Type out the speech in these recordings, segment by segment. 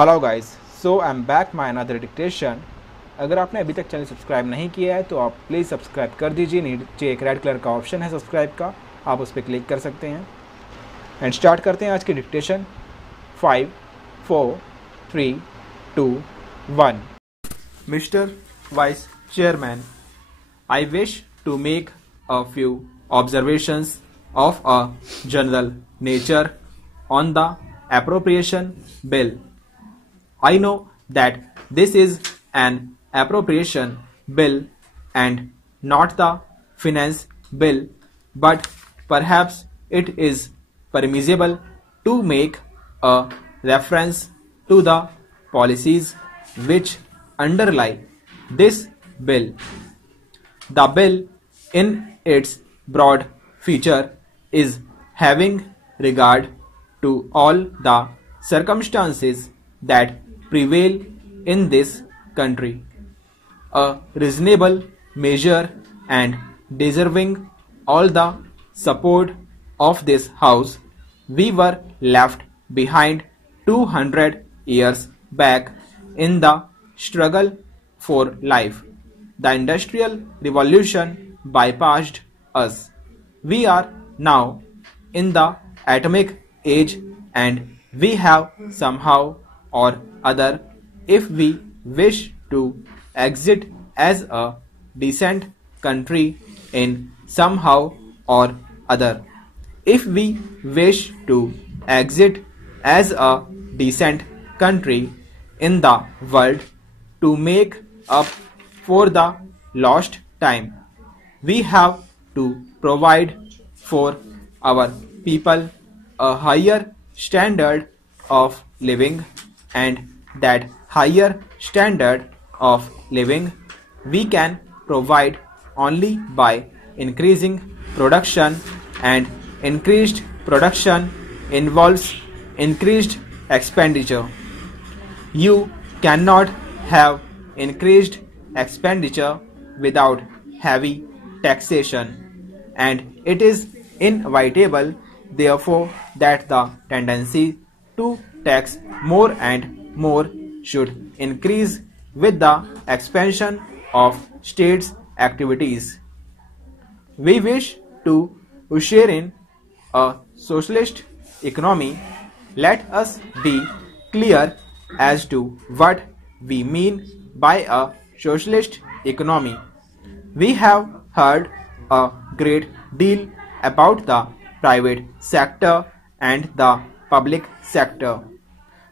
Hello guys, so I am back my another dictation. अगर आपने अभी तक चैनल सब्सक्राइब नहीं किया है तो आप प्लीज़ सब्सक्राइब कर दीजिए। नीचे एक रेड कलर का ऑप्शन है सब्सक्राइब का, आप उस पर क्लिक कर सकते हैं। एंड स्टार्ट करते हैं आज की dictation. 5 4 3 2 1। Mister vice chairman, I wish to make a few observations of a general nature on the appropriation bill. I know that this is an appropriation bill and not the finance bill, but perhaps it is permissible to make a reference to the policies which underlie this bill. The bill, in its broad feature, is having regard to all the circumstances that prevail in this country, a reasonable measure and deserving all the support of this House. We were left behind 200 years back in the struggle for life. The Industrial Revolution bypassed us. We are now in the atomic age, and we have somehow or other, if we wish to exit as a decent country in somehow or other, if we wish to exit as a decent country in the world, to make up for the lost time, we have to provide for our people a higher standard of living, and that higher standard of living we can provide only by increasing production, and increased production involves increased expenditure. You cannot have increased expenditure without heavy taxation, and it is inevitable therefore that the tendency to tax more and more should increase with the expansion of states' activities. We wish to usher in a socialist economy. Let us be clear as to what we mean by a socialist economy. We have heard a great deal about the private sector and the public sector.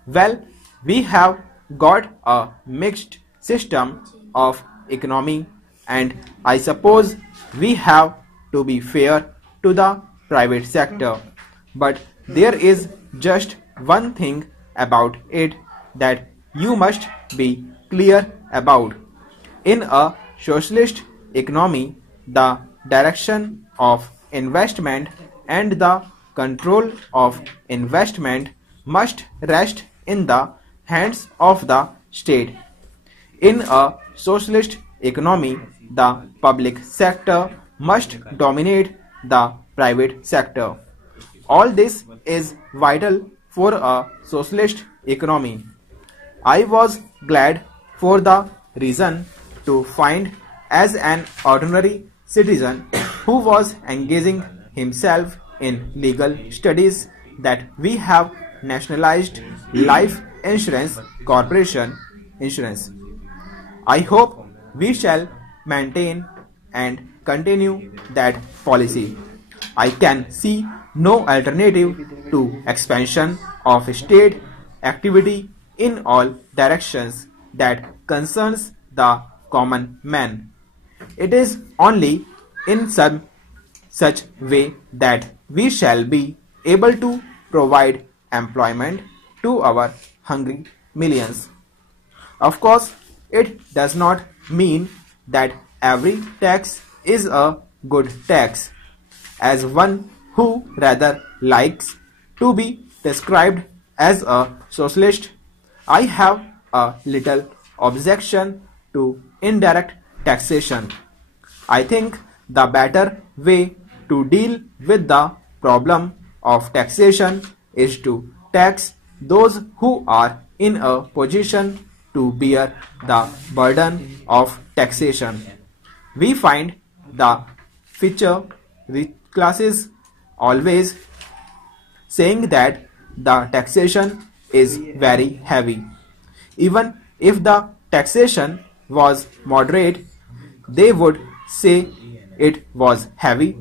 Well, we have got a mixed system of economy, and I suppose we have to be fair to the private sector. But there is just one thing about it that you must be clear about. In a socialist economy, the direction of investment and the control of investment must rest in the hands of the state. In a socialist economy, the public sector must dominate the private sector. All this is vital for a socialist economy. I was glad for the reason to find as an ordinary citizen who was engaging himself in legal studies that we have nationalized Life Insurance Corporation insurance. I hope we shall maintain and continue that policy. I can see no alternative to expansion of state activity in all directions that concerns the common man. It is only in some such way that we shall be able to provide employment to our hungry millions. Of course, it does not mean that every tax is a good tax. As one who rather likes to be described as a socialist, I have a little objection to indirect taxation. I think the better way to deal with the problem of taxation is to tax those who are in a position to bear the burden of taxation. We find the feature rich classes always saying that the taxation is very heavy. Even if the taxation was moderate, they would say it was heavy,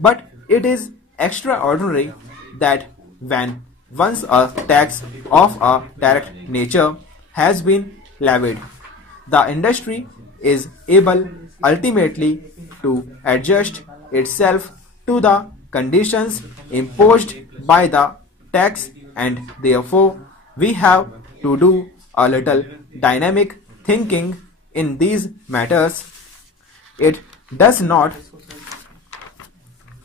but it is extraordinary that when once a tax of a direct nature has been levied, the industry is able ultimately to adjust itself to the conditions imposed by the tax, and therefore we have to do a little dynamic thinking in these matters. It does not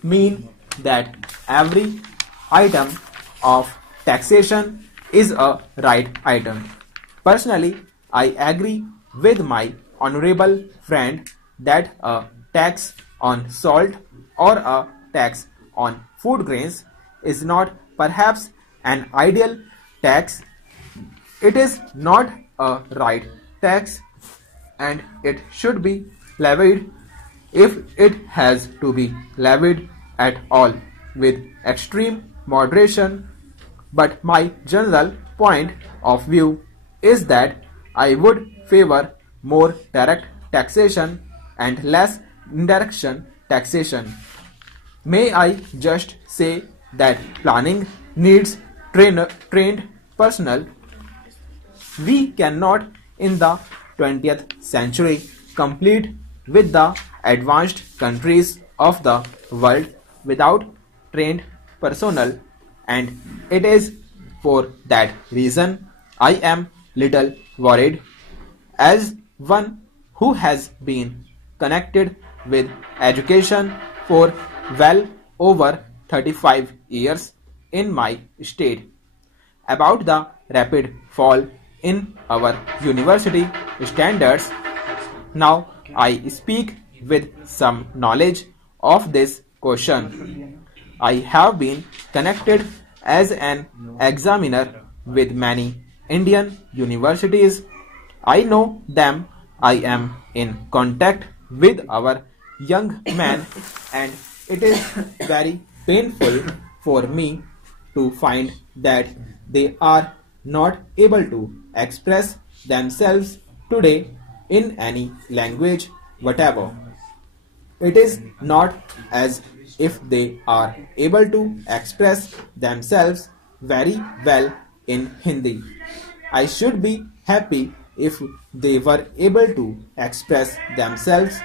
mean that every item of taxation is a right item. Personally, I agree with my honorable friend that a tax on salt or a tax on food grains is not perhaps an ideal tax. It is not a right tax and it should be levied, if it has to be levied at all, with extreme moderation. But my general point of view is that I would favor more direct taxation and less indirect taxation. May I just say that planning needs trained personnel. We cannot in the 20th century compete with the advanced countries of the world without trained personnel, and it is for that reason I am little worried. As one who has been connected with education for well over 35 years in my state, about the rapid fall in our university standards, now I speak with some knowledge of this question. I have been connected as an examiner with many Indian universities. I know them. I am in contact with our young men, and it is very painful for me to find that they are not able to express themselves today in any language whatever. It is not as if they are able to express themselves very well in Hindi. I should be happy if they were able to express themselves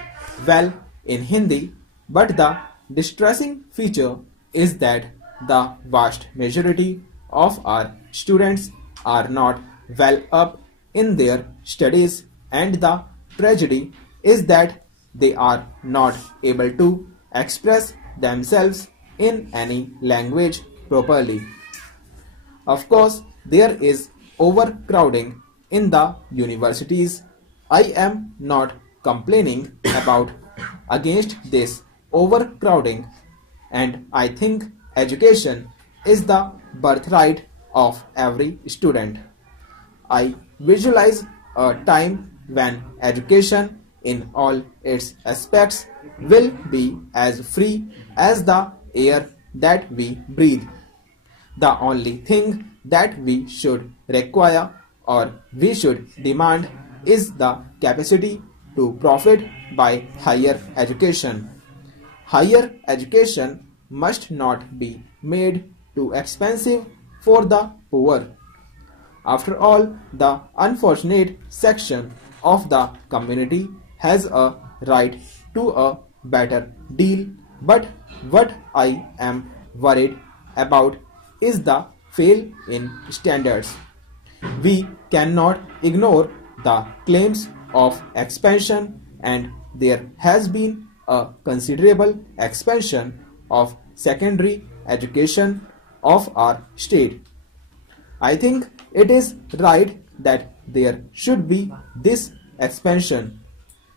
well in Hindi, but the distressing feature is that the vast majority of our students are not well up in their studies, and the tragedy is that they are not able to express themselves in any language properly. Of course, there is overcrowding in the universities. I am not complaining about against this overcrowding, and I think education is the birthright of every student. I visualize a time when education in all its aspects will be as free as the air that we breathe. The only thing that we should require or we should demand is the capacity to profit by higher education. Higher education must not be made too expensive for the poor. After all, the unfortunate section of the community has a right to a better deal, but what I am worried about is the fail in standards. We cannot ignore the claims of expansion, and there has been a considerable expansion of secondary education of our state. I think it is right that there should be this expansion.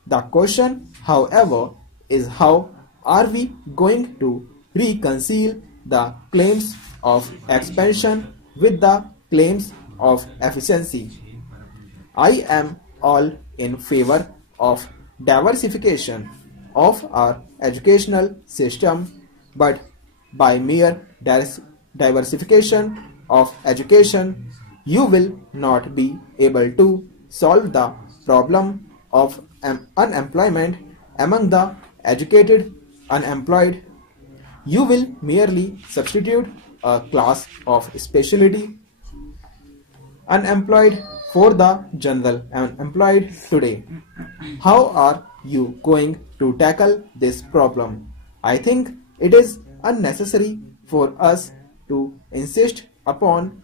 The question, however, is how are we going to reconcile the claims of expansion with the claims of efficiency. I am all in favor of diversification of our educational system, but by mere diversification of education, you will not be able to solve the problem of unemployment among the educated unemployed. You will merely substitute a class of specialty unemployed for the general unemployed today. How are you going to tackle this problem? I think it is unnecessary for us to insist upon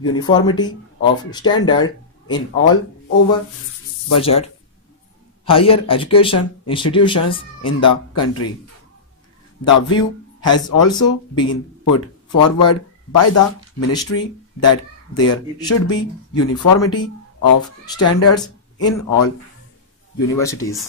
uniformity of standard in all over budget higher education institutions in the country. The view has also been put forward by the ministry that there should be uniformity of standards in all universities.